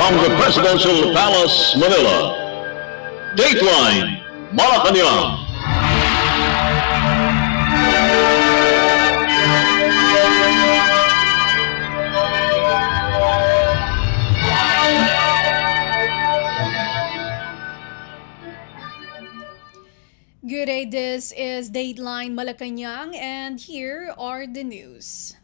From the Presidential Palace, Manila, Dateline Malacañang. Good day, this is Dateline Malacañang, and here are the news.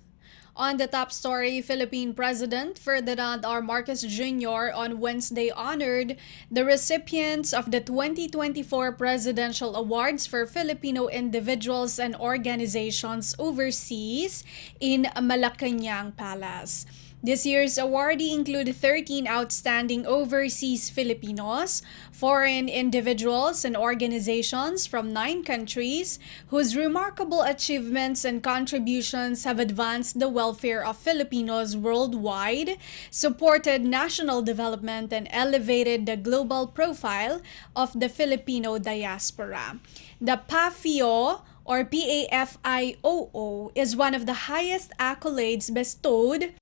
On the top story, Philippine President Ferdinand R. Marcos Jr. on Wednesday honored the recipients of the 2024 Presidential Awards for Filipino individuals and organizations overseas in Malacañang Palace. This year's awardee include 13 outstanding overseas Filipinos, foreign individuals and organizations from 9 countries whose remarkable achievements and contributions have advanced the welfare of Filipinos worldwide, supported national development, and elevated the global profile of the Filipino diaspora. The PAFIO or PAFIOO is one of the highest accolades bestowed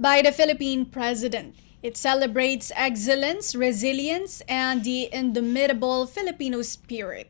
by the Philippine President. It celebrates excellence, resilience, and the indomitable Filipino spirit.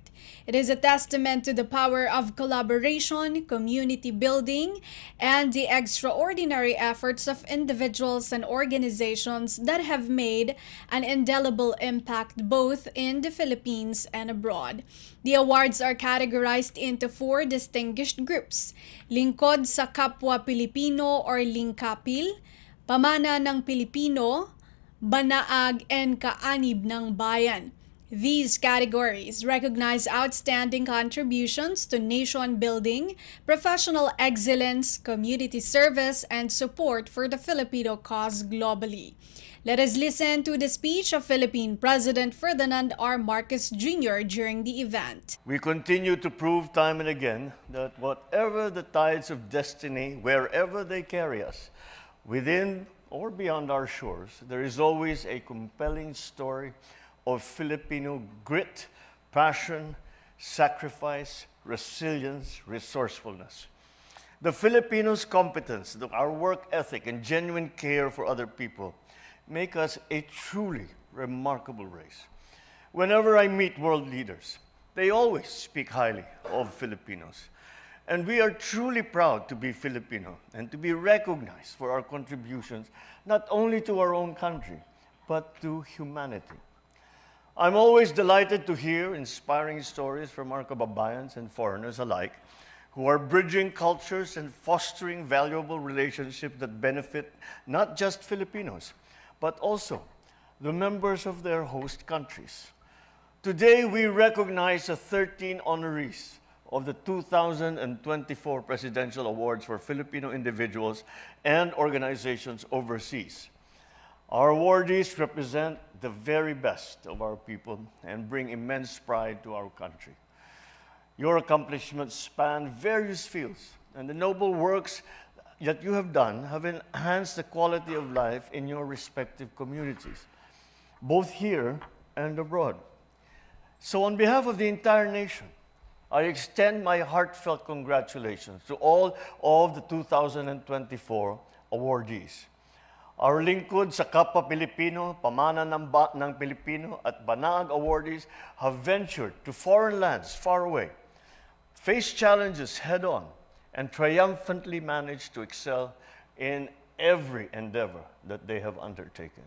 It is a testament to the power of collaboration, community building, and the extraordinary efforts of individuals and organizations that have made an indelible impact both in the Philippines and abroad. The awards are categorized into 4 distinguished groups: Lingkod sa Kapwa Pilipino or Lingkapil, Pamana ng Pilipino, Banaag, and Kaanib ng Bayan. These categories recognize outstanding contributions to nation building, professional excellence, community service, and support for the Filipino cause globally. Let us listen to the speech of Philippine President Ferdinand R. Marcos Jr. during the event. We continue to prove time and again that whatever the tides of destiny, wherever they carry us, within or beyond our shores, there is always a compelling story of Filipino grit, passion, sacrifice, resilience, resourcefulness. The Filipinos' competence, our work ethic, and genuine care for other people make us a truly remarkable race. Whenever I meet world leaders, they always speak highly of Filipinos. And we are truly proud to be Filipino and to be recognized for our contributions not only to our own country, but to humanity. I'm always delighted to hear inspiring stories from our kababayans and foreigners alike who are bridging cultures and fostering valuable relationships that benefit not just Filipinos, but also the members of their host countries. Today, we recognize the 13 honorees of the 2024 Presidential Awards for Filipino individuals and organizations overseas. Our awardees represent the very best of our people and bring immense pride to our country. Your accomplishments span various fields, and the noble works that you have done have enhanced the quality of life in your respective communities, both here and abroad. So on behalf of the entire nation, I extend my heartfelt congratulations to all of the 2024 awardees. Our Lingkod sa Kapwa Pilipino, Pamana ng Pilipino, at Banaag awardees have ventured to foreign lands far away, faced challenges head-on, and triumphantly managed to excel in every endeavor that they have undertaken.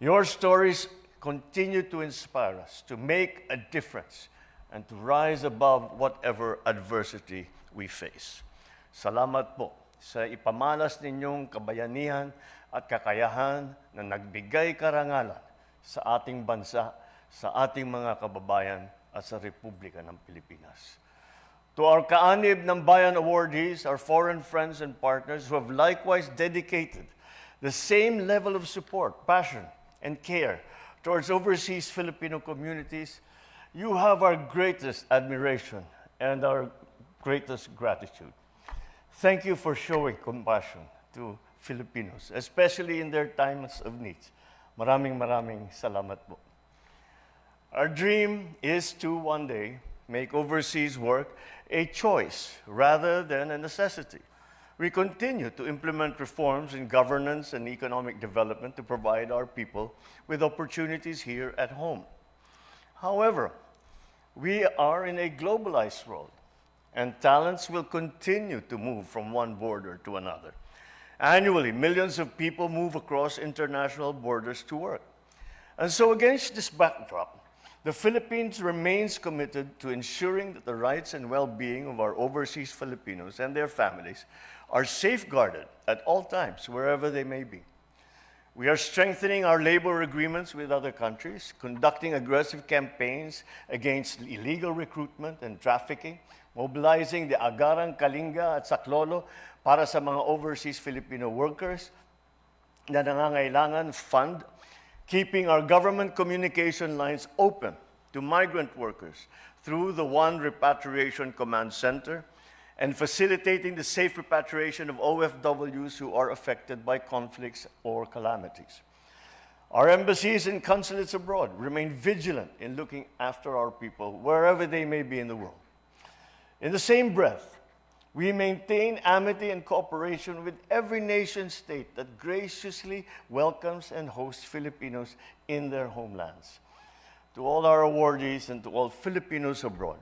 Your stories continue to inspire us to make a difference and to rise above whatever adversity we face. Salamat po sa ipamalas ninyong kabayanihan at kakayahan na nagbigay karangalan sa ating bansa, sa ating mga kababayan at sa Republika ng Pilipinas. To our Kaanib ng Bayan awardees, our foreign friends and partners who have likewise dedicated the same level of support, passion, and care towards overseas Filipino communities, you have our greatest admiration and our greatest gratitude. Thank you for showing compassion to Filipinos, especially in their times of need. Maraming salamat po. Our dream is to one day make overseas work a choice rather than a necessity. We continue to implement reforms in governance and economic development to provide our people with opportunities here at home. However, we are in a globalized world, and talents will continue to move from one border to another. Annually, millions of people move across international borders to work. And so against this backdrop, the Philippines remains committed to ensuring that the rights and well-being of our overseas Filipinos and their families are safeguarded at all times, wherever they may be. We are strengthening our labor agreements with other countries, conducting aggressive campaigns against illegal recruitment and trafficking, mobilizing the Agarang, Kalinga at Saklolo para sa mga overseas Filipino workers na nangangailangan fund, keeping our government communication lines open to migrant workers through the One Repatriation Command Center, and facilitating the safe repatriation of OFWs who are affected by conflicts or calamities. Our embassies and consulates abroad remain vigilant in looking after our people wherever they may be in the world. In the same breath, we maintain amity and cooperation with every nation state that graciously welcomes and hosts Filipinos in their homelands. To all our awardees and to all Filipinos abroad,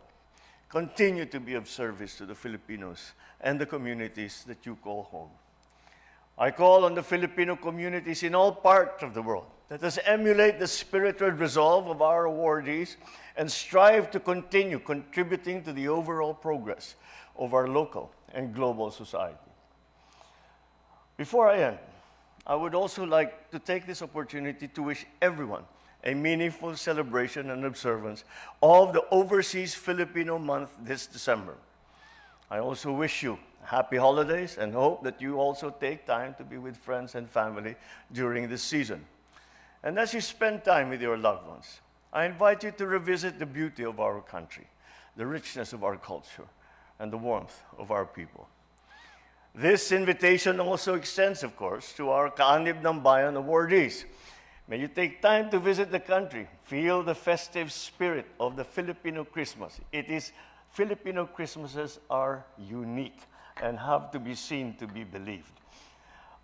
continue to be of service to the Filipinos and the communities that you call home. I call on the Filipino communities in all parts of the world. Let us emulate the spirited resolve of our awardees and strive to continue contributing to the overall progress of our local and global society. Before I end, I would also like to take this opportunity to wish everyone a meaningful celebration and observance of the Overseas Filipino Month this December. I also wish you happy holidays and hope that you also take time to be with friends and family during this season. And as you spend time with your loved ones, I invite you to revisit the beauty of our country, the richness of our culture, and the warmth of our people. This invitation also extends, of course, to our Kaanib ng Bayan awardees. May you take time to visit the country, feel the festive spirit of the Filipino Christmas. Filipino Christmases are unique and have to be seen to be believed.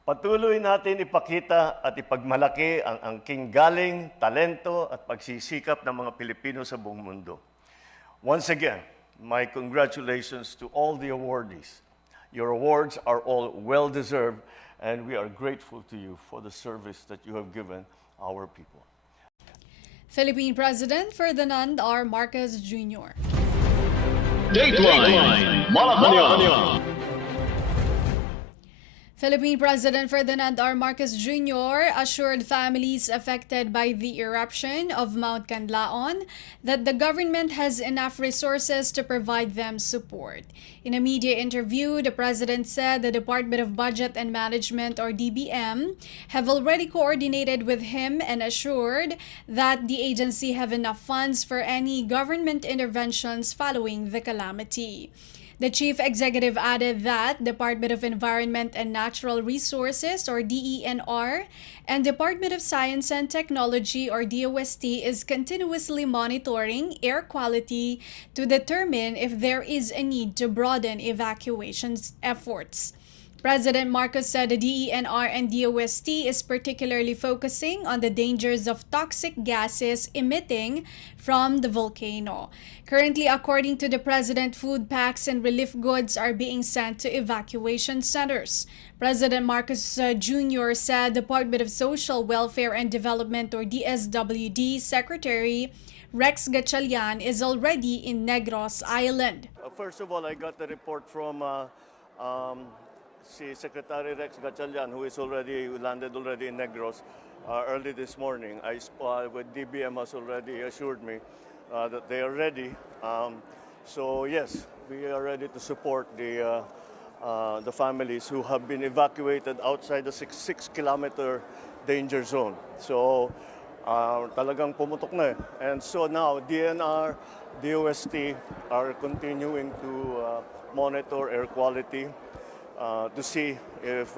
Patuloy natin ipakita at ipagmalaki ang angking galing, talento at pagsisikap ng mga Pilipino sa buong mundo. Once again, my congratulations to all the awardees. Your awards are all well-deserved, and we are grateful to you for the service that you have given our people. Philippine President Ferdinand R. Marcos Jr. Dateline Malacañang. Philippine President Ferdinand R. Marcos Jr. assured families affected by the eruption of Mount Canlaon that the government has enough resources to provide them support. In a media interview, the president said the Department of Budget and Management, or DBM, have already coordinated with him and assured that the agency have enough funds for any government interventions following the calamity. The chief executive added that Department of Environment and Natural Resources, or DENR, and Department of Science and Technology, or DOST, is continuously monitoring air quality to determine if there is a need to broaden evacuation efforts. President Marcos said the DENR and DOST is particularly focusing on the dangers of toxic gases emitting from the volcano. Currently, according to the president, food packs and relief goods are being sent to evacuation centers. President Marcos Jr. said Department of Social Welfare and Development, or DSWD, Secretary Rex Gatchalian is already in Negros Island. First of all, I got the report from Secretary Rex Gatchalian, who is landed already in Negros early this morning. With DBM has already assured me that they are ready. So yes, we are ready to support the families who have been evacuated outside the 6-kilometer danger zone. So talagang pumutok na eh. And so now DNR, DOST are continuing to monitor air quality to see if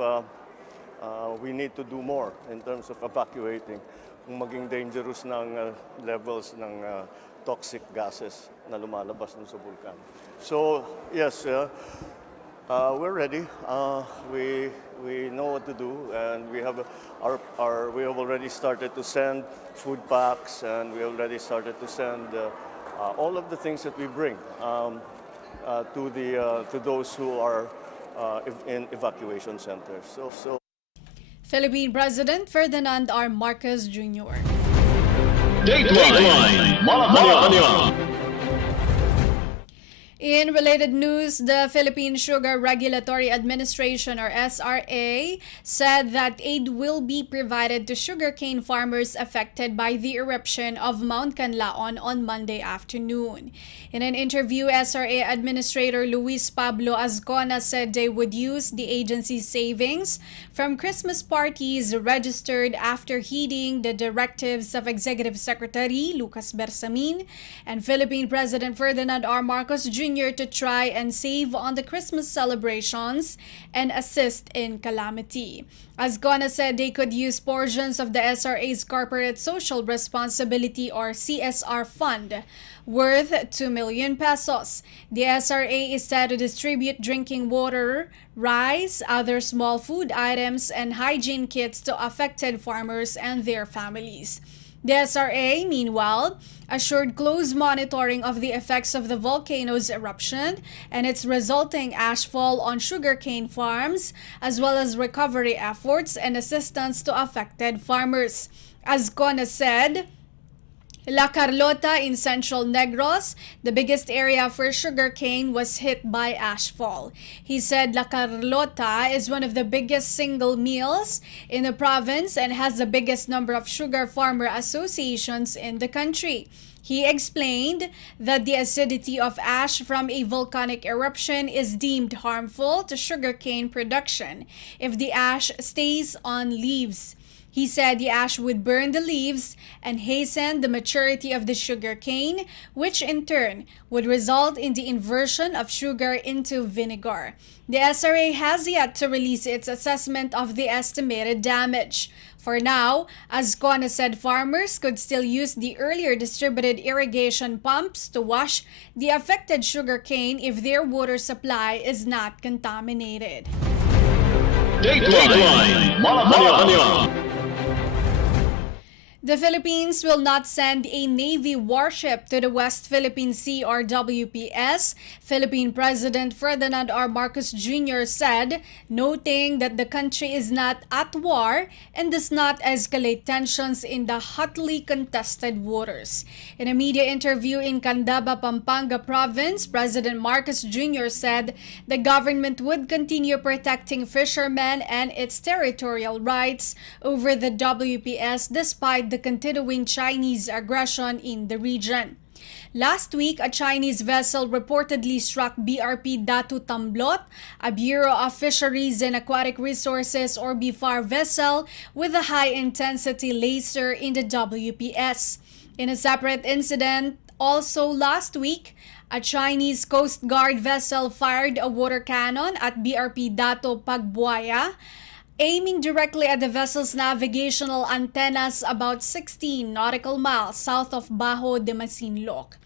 we need to do more in terms of evacuating kung maging dangerous ng levels ng toxic gases na lumalabas dun sa vulkan. So yes, We're ready. We know what to do, and we have we have already started to send food packs, and we already started to send all of the things that we bring to those who are in evacuation centers. So Philippine President Ferdinand R. Marcos Jr. Dateline Malacañang. In related news, the Philippine Sugar Regulatory Administration, or SRA, said that aid will be provided to sugarcane farmers affected by the eruption of Mount Canlaon on Monday afternoon. In an interview, SRA Administrator Luis Pablo Azcona said they would use the agency's savings from Christmas parties registered after heeding the directives of Executive Secretary Lucas Bersamin and Philippine President Ferdinand R. Marcos Jr. to try and save on the Christmas celebrations and assist in calamity. Azcona said they could use portions of the SRA's Corporate Social Responsibility, or CSR fund, worth 2 million pesos. The SRA is set to distribute drinking water, rice, other small food items, and hygiene kits to affected farmers and their families. The SRA, meanwhile, assured close monitoring of the effects of the volcano's eruption and its resulting ashfall on sugarcane farms, as well as recovery efforts and assistance to affected farmers. Azcona said, La Carlota in Central Negros, the biggest area for sugarcane, was hit by ashfall. He said La Carlota is one of the biggest single mills in the province and has the biggest number of sugar farmer associations in the country. He explained that the acidity of ash from a volcanic eruption is deemed harmful to sugarcane production if the ash stays on leaves. He said the ash would burn the leaves and hasten the maturity of the sugar cane, which in turn would result in the inversion of sugar into vinegar. The SRA has yet to release its assessment of the estimated damage. For now, Azcona said farmers could still use the earlier distributed irrigation pumps to wash the affected sugar cane if their water supply is not contaminated. Dateline Malacañang. The Philippines will not send a Navy warship to the West Philippine Sea, or WPS, Philippine President Ferdinand R. Marcos Jr. said, noting that the country is not at war and does not escalate tensions in the hotly contested waters. In a media interview in Candaba, Pampanga Province, President Marcos Jr. said the government would continue protecting fishermen and its territorial rights over the WPS despite the continuing Chinese aggression in the region. Last week, a Chinese vessel reportedly struck BRP Datu Tamblot, a Bureau of Fisheries and Aquatic Resources, or BFAR vessel, with a high-intensity laser in the WPS. In a separate incident, also last week, a Chinese Coast Guard vessel fired a water cannon at BRP Dato Pagbuaya, aiming directly at the vessel's navigational antennas about 16 nautical miles south of Bajo de Masinloc.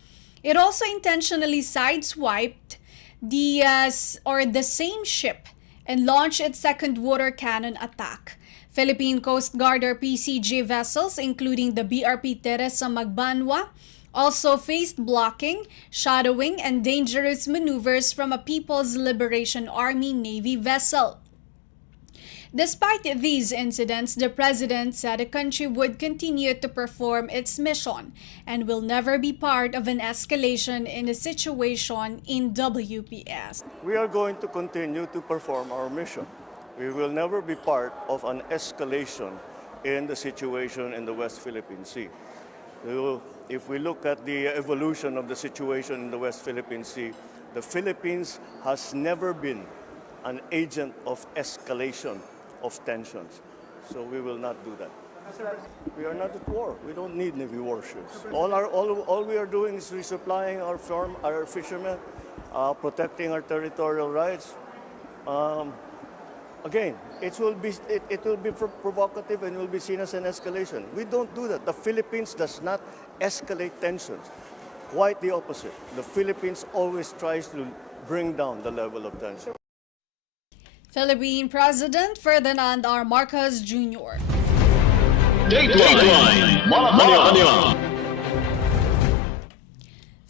It also intentionally sideswiped the same ship and launched its second water cannon attack. Philippine Coast Guard, or PCG vessels, including the BRP Teresa Magbanwa, also faced blocking, shadowing, and dangerous maneuvers from a People's Liberation Army Navy vessel. Despite these incidents, the president said the country would continue to perform its mission and will never be part of an escalation in the situation in WPS. we are going to continue to perform our mission. We will never be part of an escalation in the situation in the West Philippine Sea. If we look at the evolution of the situation in the West Philippine Sea, the Philippines has never been an agent of escalation of tensions. So we will not do that. We are not at war. We don't need Navy warships. All we are doing is resupplying our fishermen, protecting our territorial rights. Again, it will be provocative and will be seen as an escalation. We don't do that. The Philippines does not escalate tensions. Quite the opposite. The Philippines always tries to bring down the level of tension. Philippine President Ferdinand R. Marcos Jr. Dateline Malacañang.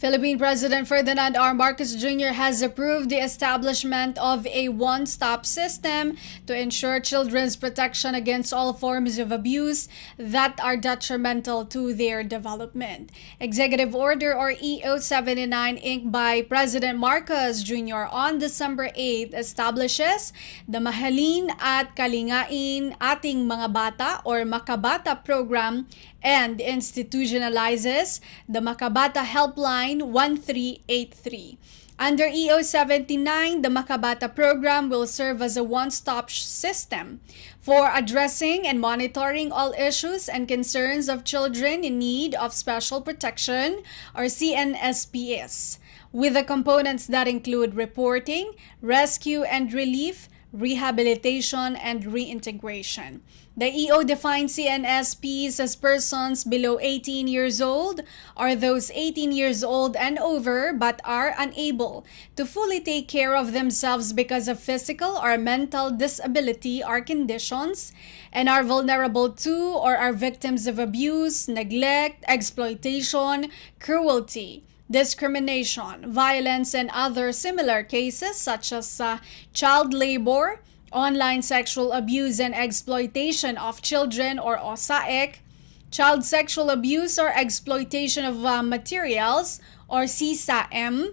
Philippine President Ferdinand R. Marcos Jr. has approved the establishment of a one-stop system to ensure children's protection against all forms of abuse that are detrimental to their development. Executive Order or EO 79 inked by President Marcos Jr. on December 8 establishes the Mahalin at Kalingain Ating Mga Bata or Makabata program and institutionalizes the Makabata Helpline 1383. Under EO 79, the Makabata program will serve as a one-stop system for addressing and monitoring all issues and concerns of children in need of special protection or CNSPs, with the components that include reporting, rescue and relief, rehabilitation, and reintegration. The EO defines CNSPs as persons below 18 years old or those 18 years old and over but are unable to fully take care of themselves because of physical or mental disability or conditions and are vulnerable to or are victims of abuse, neglect, exploitation, cruelty, discrimination, violence, and other similar cases such as child labor, online sexual abuse and exploitation of children or OSAEC, child sexual abuse or exploitation of materials or CSAM,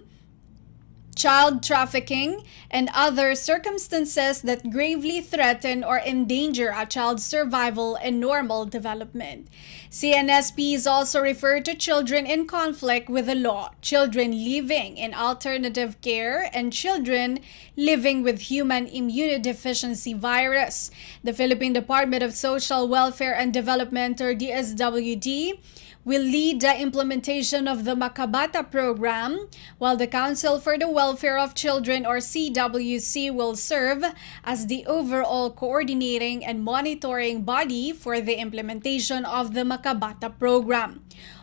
child trafficking, and other circumstances that gravely threaten or endanger a child's survival and normal development. CNSPs also refer to children in conflict with the law, children living in alternative care, and children living with human immunodeficiency virus. The Philippine Department of Social Welfare and Development or DSWD will lead the implementation of the Makabata program, while the Council for the Welfare of Children or CWC will serve as the overall coordinating and monitoring body for the implementation of the Makabata program.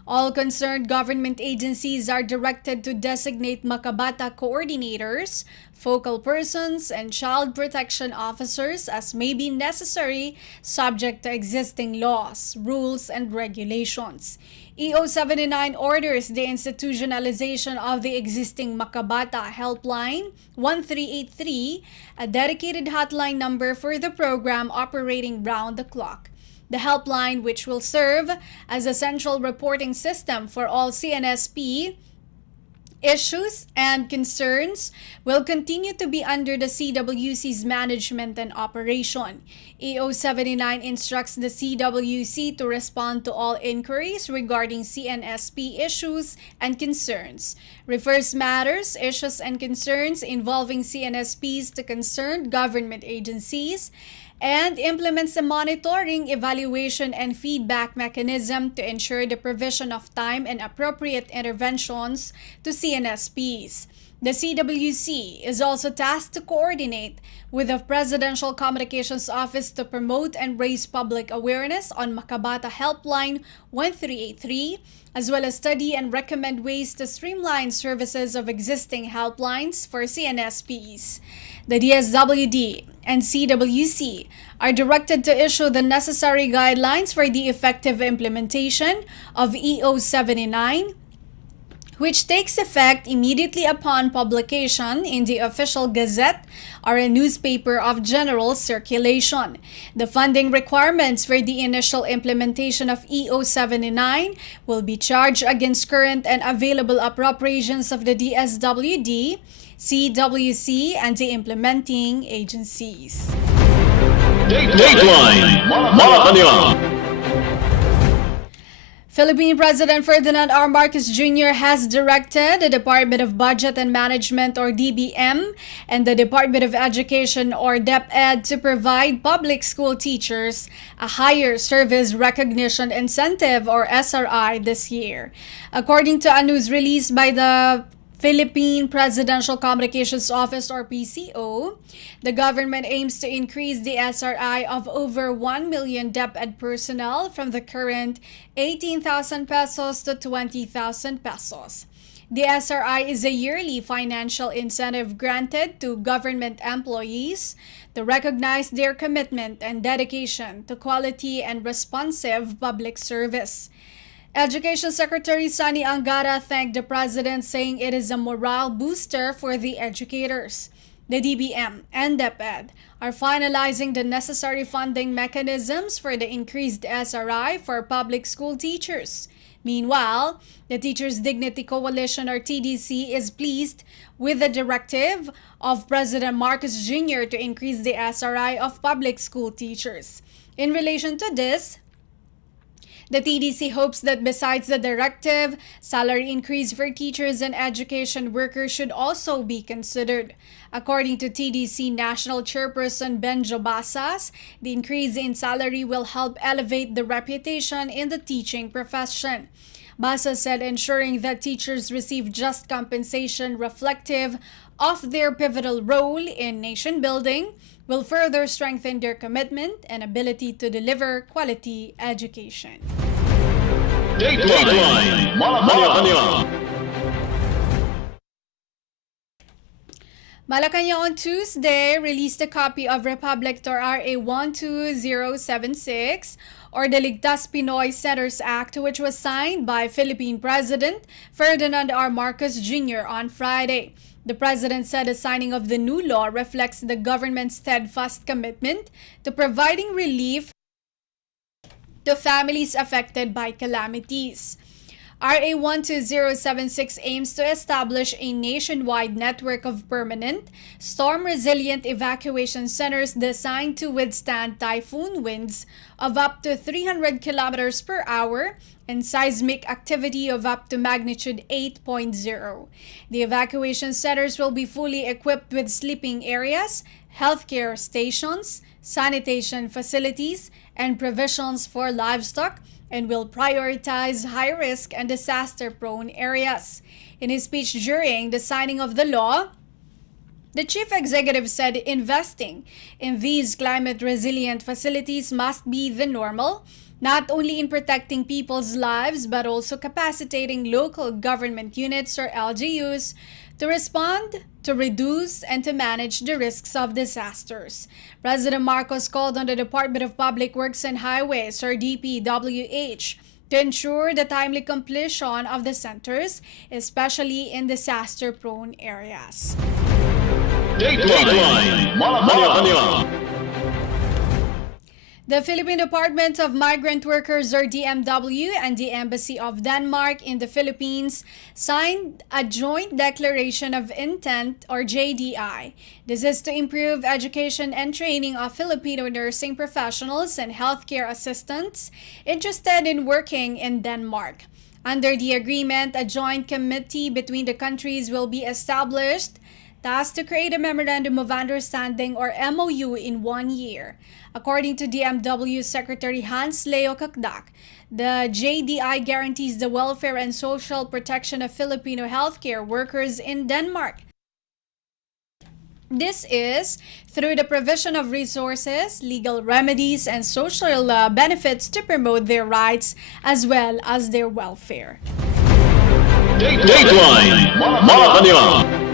All concerned government agencies are directed to designate Makabata coordinators, focal persons, and child protection officers as may be necessary, subject to existing laws, rules, and regulations. EO 79 orders the institutionalization of the existing Makabata Helpline 1383, a dedicated hotline number for the program operating round the clock. The helpline, which will serve as a central reporting system for all CNSP issues and concerns, will continue to be under the CWC's management and operation. EO 79 instructs the CWC to respond to all inquiries regarding CNSP issues and concerns, refers matters, issues, and concerns involving CNSPs to concerned government agencies, and implements a monitoring, evaluation, and feedback mechanism to ensure the provision of time and appropriate interventions to CNSPs. The CWC is also tasked to coordinate with the Presidential Communications Office to promote and raise public awareness on Makabata Helpline 1383, as well as study and recommend ways to streamline services of existing helplines for CNSPs. The DSWD and CWC are directed to issue the necessary guidelines for the effective implementation of EO 79, which takes effect immediately upon publication in the Official Gazette or a newspaper of general circulation. The funding requirements for the initial implementation of EO 79 will be charged against current and available appropriations of the DSWD, CWC, and the implementing agencies. Dateline Malacañang. Philippine President Ferdinand R. Marcos Jr. has directed the Department of Budget and Management or DBM and the Department of Education or DepEd to provide public school teachers a higher service recognition incentive or SRI this year. According to a news release by the Philippine Presidential Communications Office or PCO, the government aims to increase the SRI of over 1 million DepEd personnel from the current 18,000 pesos to 20,000 pesos. The SRI is a yearly financial incentive granted to government employees to recognize their commitment and dedication to quality and responsive public service. Education Secretary Sani Angara thanked the President, saying it is a morale booster for the educators. The DBM and DepEd are finalizing the necessary funding mechanisms for the increased SRI for public school teachers. Meanwhile, the Teachers Dignity Coalition or TDC is pleased with the directive of President Marcos Jr. to increase the SRI of public school teachers. In relation to this, the TDC hopes that besides the directive, salary increase for teachers and education workers should also be considered. According to TDC National Chairperson Benjo Basas, the increase in salary will help elevate the reputation in the teaching profession. Basas said ensuring that teachers receive just compensation reflective of their pivotal role in nation building will further strengthen their commitment and ability to deliver quality education. Dateline Malacañang. Malacañang on Tuesday released a copy of Republic to RA 12076 or the Ligtas Pinoy Centers Act, which was signed by Philippine President Ferdinand R. Marcos Jr. on Friday. The President said the signing of the new law reflects the government's steadfast commitment to providing relief to families affected by calamities. RA 12076 aims to establish a nationwide network of permanent, storm-resilient evacuation centers designed to withstand typhoon winds of up to 300 kilometers per hour and seismic activity of up to magnitude 8.0. The evacuation centers will be fully equipped with sleeping areas, healthcare stations, sanitation facilities, and provisions for livestock, and will prioritize high-risk and disaster-prone areas. In his speech during the signing of the law, the chief executive said investing in these climate-resilient facilities must be the normal, not only in protecting people's lives but also capacitating local government units or LGUs to respond, to reduce, and to manage the risks of disasters. President Marcos called on the Department of Public Works and Highways, or DPWH, to ensure the timely completion of the centers, especially in disaster-prone areas. Dateline Malacañang. The Philippine Department of Migrant Workers, or DMW, and the Embassy of Denmark in the Philippines signed a joint declaration of intent, or JDI. This is to improve education and training of Filipino nursing professionals and healthcare assistants interested in working in Denmark. Under the agreement, a joint committee between the countries will be established, tasked to create a Memorandum of Understanding, or MOU, in 1 year. According to DMW Secretary Hans Leo Kakdak, the JDI guarantees the welfare and social protection of Filipino healthcare workers in Denmark. This is through the provision of resources, legal remedies, and social benefits to promote their rights as well as their welfare. Dateline Malacañang.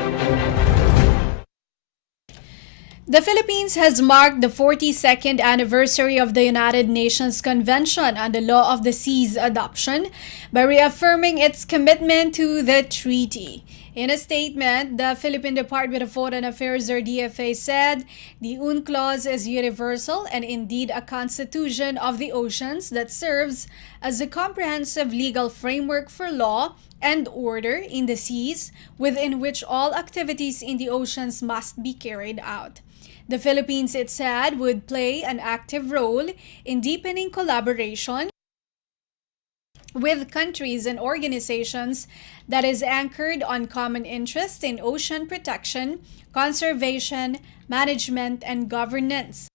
The Philippines has marked the 42nd anniversary of the United Nations Convention on the Law of the Sea's adoption by reaffirming its commitment to the treaty. In a statement, the Philippine Department of Foreign Affairs, or DFA, said the UNCLOS is universal and indeed a constitution of the oceans that serves as a comprehensive legal framework for law and order in the seas, within which all activities in the oceans must be carried out. The Philippines, it said, would play an active role in deepening collaboration with countries and organizations that is anchored on common interest in ocean protection, conservation, management, and governance.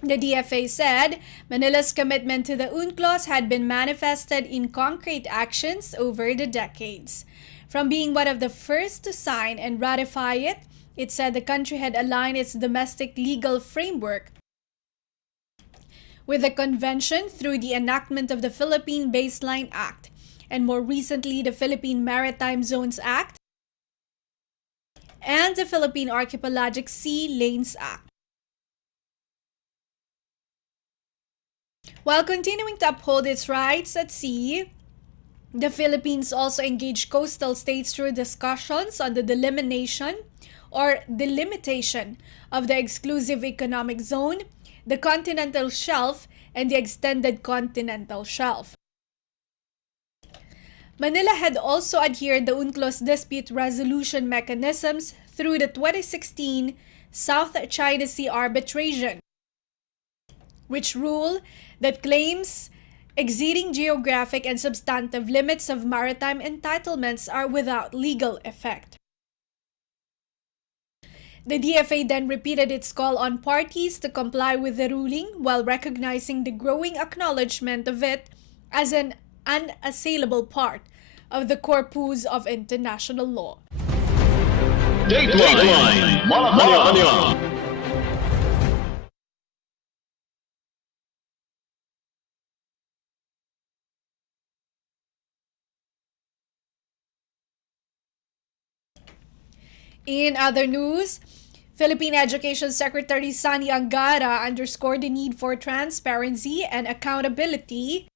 The DFA said Manila's commitment to the UNCLOS had been manifested in concrete actions over the decades. From being one of the first to sign and ratify it, it said the country had aligned its domestic legal framework with the convention through the enactment of the Philippine Baseline Act and more recently the Philippine Maritime Zones Act and the Philippine Archipelagic Sea Lanes Act. While continuing to uphold its rights at sea, the Philippines also engaged coastal states through discussions on the delimitation or delimitation of the exclusive economic zone, the continental shelf, and the extended continental shelf. Manila had also adhered the UNCLOS dispute resolution mechanisms through the 2016 South China Sea arbitration, which rule that claims exceeding geographic and substantive limits of maritime entitlements are without legal effect. The DFA then repeated its call on parties to comply with the ruling while recognizing the growing acknowledgement of it as an unassailable part of the corpus of international law. Dateline Malacañang. In other news, Philippine Education Secretary Sani Angara underscored the need for transparency and accountability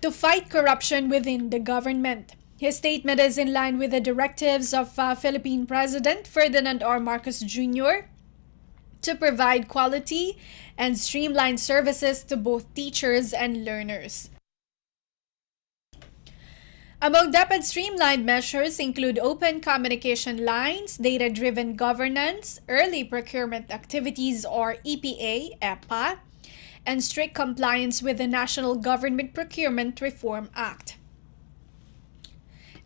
to fight corruption within the government. His statement is in line with the directives of Philippine President Ferdinand R. Marcos Jr. to provide quality and streamlined services to both teachers and learners. Among DepEd streamlined measures include open communication lines, data-driven governance, early procurement activities or EPA, and strict compliance with the National Government Procurement Reform Act.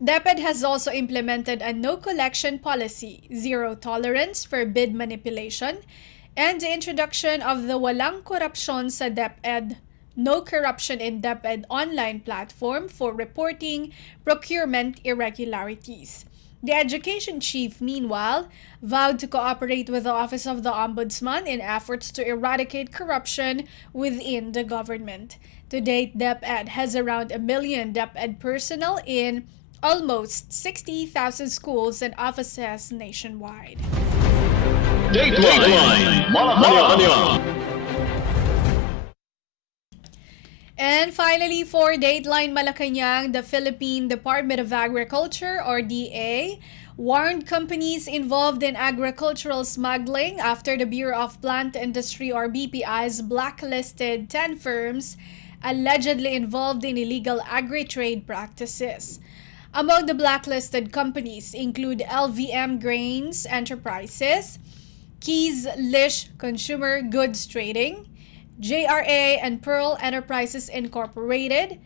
DepEd has also implemented a no-collection policy, zero tolerance for bid manipulation, and the introduction of the Walang Korupsyon sa DepEd, No Corruption in DepEd online platform for reporting procurement irregularities. The education chief, meanwhile, vowed to cooperate with the Office of the Ombudsman in efforts to eradicate corruption within the government. To date, DepEd has around 1 million DepEd personnel in almost 60,000 schools and offices nationwide. Dateline Malacañang. And finally, for Dateline Malacañang, the Philippine Department of Agriculture, or DA, warned companies involved in agricultural smuggling after the Bureau of Plant Industry, or BPI's, blacklisted 10 firms allegedly involved in illegal agri-trade practices. Among the blacklisted companies include LVM Grains Enterprises, Keys Lish Consumer Goods Trading, JRA and Pearl Enterprises Incorporated,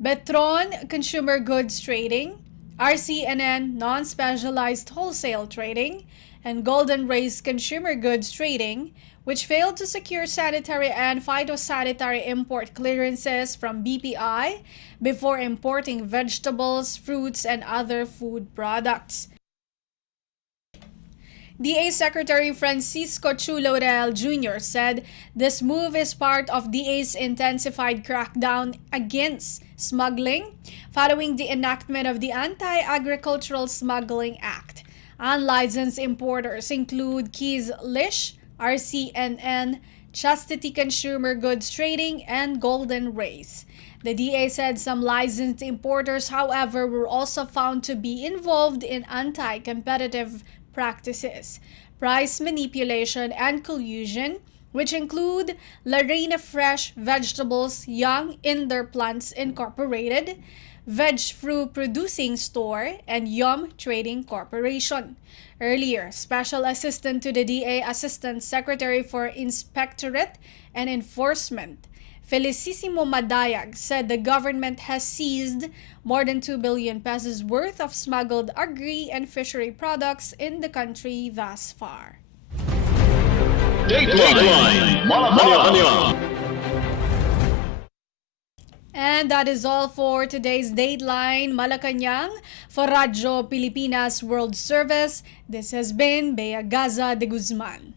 Betron Consumer Goods Trading, RCNN Non-Specialized Wholesale Trading, and Golden Race Consumer Goods Trading, which failed to secure sanitary and phytosanitary import clearances from BPI before importing vegetables, fruits, and other food products. DA Secretary Francisco Chu Laurel Jr. said this move is part of DA's intensified crackdown against smuggling following the enactment of the Anti-Agricultural Smuggling Act. Unlicensed importers include Keys Lish, RCNN, Chastity Consumer Goods Trading, and Golden Race. The DA said some licensed importers, however, were also found to be involved in anti-competitive practices, price manipulation, and collusion, which include La Reina Fresh Vegetables Young Indoor Plants Incorporated, Veg Fruit Producing Store, and Yum Trading Corporation. Earlier, Special Assistant to the DA Assistant Secretary for Inspectorate and Enforcement, Felicissimo Madayag, said the government has seized more than 2 billion pesos worth of smuggled agri and fishery products in the country thus far. Dateline Malacañang. And that is all for today's Dateline Malacañang. For Radyo Pilipinas World Service, this has been Bea Gaza-de Guzman.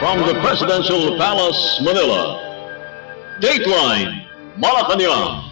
From the Presidential Palace, Manila, Dateline Malacañang.